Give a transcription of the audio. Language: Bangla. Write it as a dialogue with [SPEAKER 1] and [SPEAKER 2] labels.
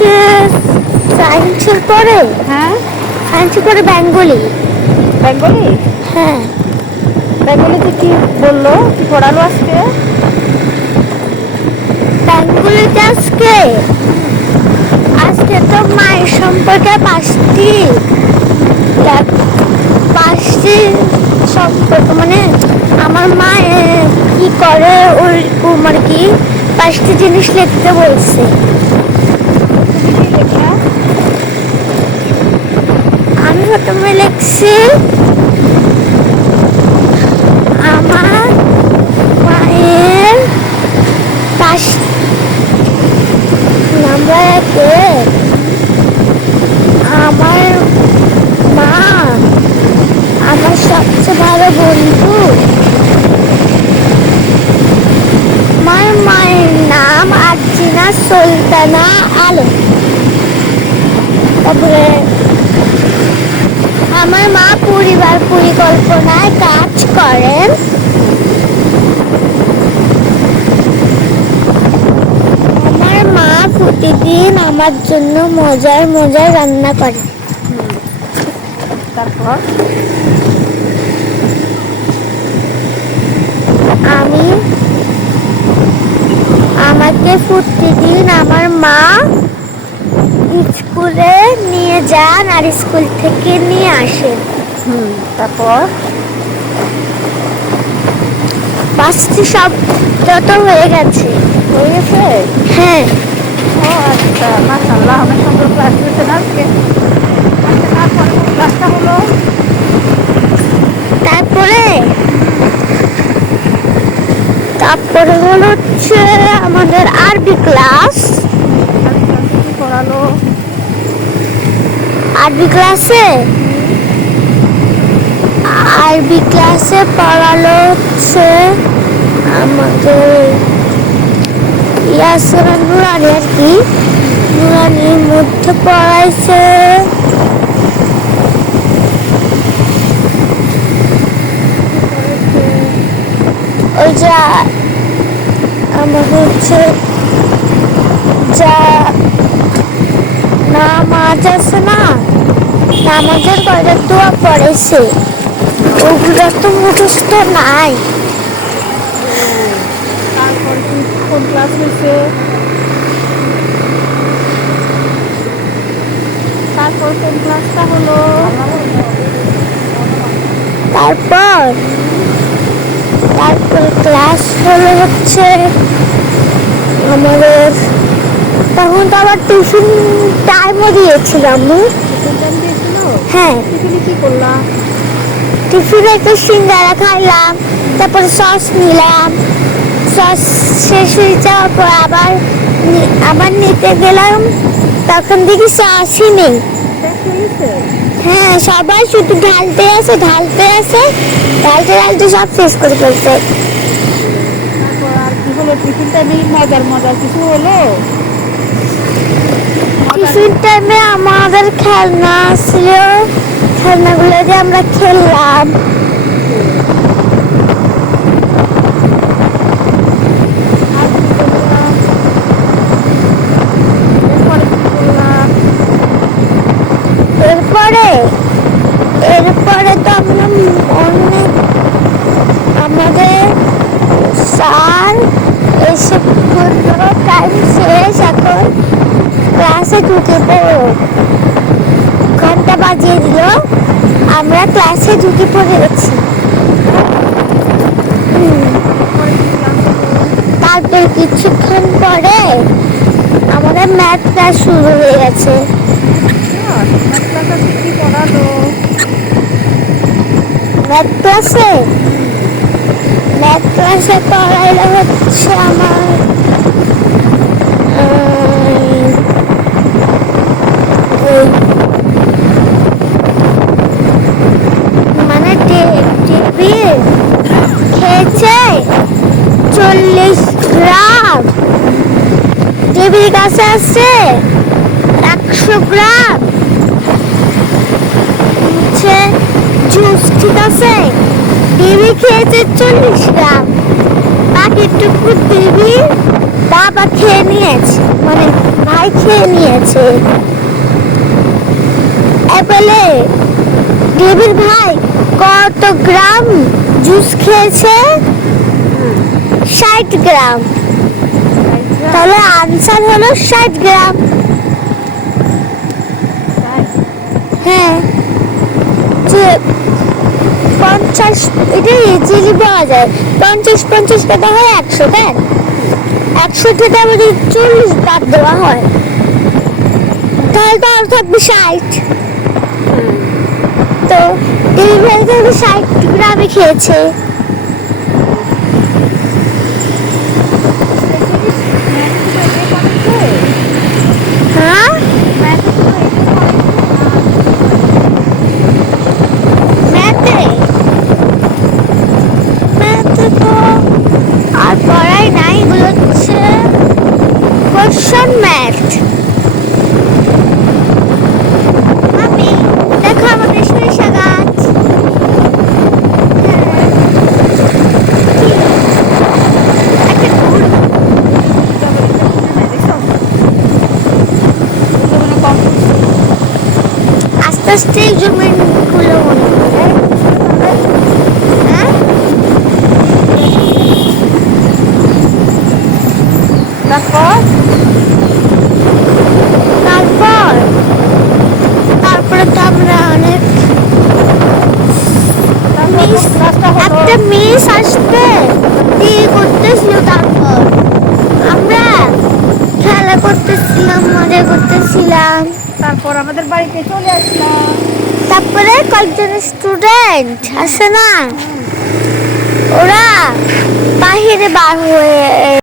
[SPEAKER 1] হচ্ছে সায়েন্সের পরে
[SPEAKER 2] হ্যাঁ?
[SPEAKER 1] সায়েন্সের পরে বেঙ্গলি
[SPEAKER 2] বেঙ্গলি
[SPEAKER 1] হ্যাঁ।
[SPEAKER 2] বেঙ্গলিতে কি বলল? কি পড়ালো আজকে?
[SPEAKER 1] বেঙ্গলিতে আজকে? আজকে তো মায়ের সম্পর্কে পাঁচটি পাঁচটি সম্পর্ক মানে আমার মা কি করে ওর মানে কি পাঁচটি জিনিস লিখতে বলছে।
[SPEAKER 2] তুমি
[SPEAKER 1] আমি প্রথমে লিখছি, আমার মায়ের পাশ নাম্বার একে আমার মা আমার সবচেয়ে ভালো বন্ধু। আমার মায়ের নাম আর্জিনা সুলতানা আলম। তারপরে আমার মা পরিবার পরিকল্পনায় কাজ করেন। আমার মা প্রতিদিন আমার জন্য মজার মজার রান্না করে।
[SPEAKER 2] তারপর?
[SPEAKER 1] আমি আমাকে প্রতিদিন আমার মা যান আর স্কুল থেকে নিয়ে আসেন।
[SPEAKER 2] হুম তারপর?
[SPEAKER 1] পাঁচটি শব্দ তো হয়ে গেছে।
[SPEAKER 2] হয়ে গেছে?
[SPEAKER 1] হ্যাঁ।
[SPEAKER 2] ও আচ্ছা মাশাল্লাহ অনেক সুন্দর ক্লাস হয়েছে আজকে? আচ্ছা তারপরে ক্লাসটা হলো?
[SPEAKER 1] তারপরে? তারপরে হলো হচ্ছে আমাদের আরবি ক্লাস
[SPEAKER 2] পড়ালো?
[SPEAKER 1] আরবি ক্লাসে? আরবি ক্লাসে পড়ালো হচ্ছে আমাদের ইয়াসরা নুরানি আর কি। নুরানির মধ্যে পড়াইছে। ওই যা আমাদের হচ্ছে যা নামাজ আছে না। নামাজের কয়টা দোয়া পড়েছে। ওগুলো তো মুখস্থ নাই।
[SPEAKER 2] তারপরে কোন ক্লাস হয়েছে? তারপর কোন ক্লাসটা হলো?
[SPEAKER 1] তারপর? তারপর ক্লাস হলো হচ্ছে আমাদের তখন তো আবার টিউশন টাইমও দিয়েছিল আম্মু। হ্যাঁ।
[SPEAKER 2] টিফিনে কি করলাম
[SPEAKER 1] টিফিনে একটু সিঙ্গারা খাইলাম তারপর সস নিলাম। সস শেষ হয়ে যাওয়ার পর আবার আবার নিতে গেলাম। তখন দেখি সসই নেই। হ্যাঁ সবাই শুধু ঢালতে আছে ঢালতে আছে। ঢালতে ঢালতে সব শেষ করে ফেলছে।
[SPEAKER 2] মজার মজার কিছু হলো?
[SPEAKER 1] টিফিন টাইমে আমাদের খেলনা ছিল খেলনাগুলো দিয়ে আমরা খেললাম?
[SPEAKER 2] এরপরে
[SPEAKER 1] এরপরে তো আমরা অনেক আমাদের স্যার এসে টাইম শেষ, এখন ক্লাসে ঢুকে পড়ো ঘণ্টা বাজিয়ে দিল আমরা ক্লাসে ঢুকে পড়ে গেছি হুম,
[SPEAKER 2] এরপরে কি ক্লাস হলো?
[SPEAKER 1] তারপর কিছুক্ষণ পরে আমাদের ম্যাথ ক্লাস শুরু হয়ে গেছে?
[SPEAKER 2] ম্যাথ ক্লাসে
[SPEAKER 1] ম্যাথ ক্লাসে পড়াইলে হচ্ছে আমার উম, ওই মানে টেবিল খেয়েছে চল্লিশ গ্রাম টেবিল কাছে আছে? একশো গ্রাম। হচ্ছে জুস ঠিক আছে? দিবি খেয়েছে চল্লিশ গ্রাম। বাকিটুকু দিবি বাবা খেয়ে নিয়েছে মানে ভাই খেয়ে নিয়েছে। এপেলে দেবীর ভাই কত গ্রাম জুস খেয়েছে? ষাট গ্রাম। তাহলে আনসার হলো ষাট গ্রাম। হ্যাঁ। যে পঞ্চাশ এটা ইজিলি পাওয়া যায়। পঞ্চাশ পঞ্চাশ টাকা হয় একশো তাই একশো টাকা যদি চল্লিশ বাদ দেওয়া হয়। তাহলে তো আরও থাকবে ষাট। তো ডেলিভারি থেকে ষাট গ্রামে খেয়েছে হ্যাঁ ম্যাথে ম্যাথে তো আর পড়াই নাই এগুলো হচ্ছে কোশ্চেন ম্যাথ আমি দেখো আমাদের সরিষা গাছ হ্যাঁ। কি? একটা ফুল। আস্তে আস্তে জমিনগুলো মনে পড়ে হ্যাঁ
[SPEAKER 2] তারপর
[SPEAKER 1] তারপর তারপরে তো আমরা অনেক মিস
[SPEAKER 2] ক্লাসটা হলো
[SPEAKER 1] একটা মিস আসতে দিয়ে করতেছিল তারপর আমরা খেলা করতেছিলাম মজা করতেছিলাম।
[SPEAKER 2] তারপর আমাদের বাড়িতে চলে আসলাম।
[SPEAKER 1] তারপরে কয়েকজন স্টুডেন্ট আসে না? ওরা বাহিরে বার হয়ে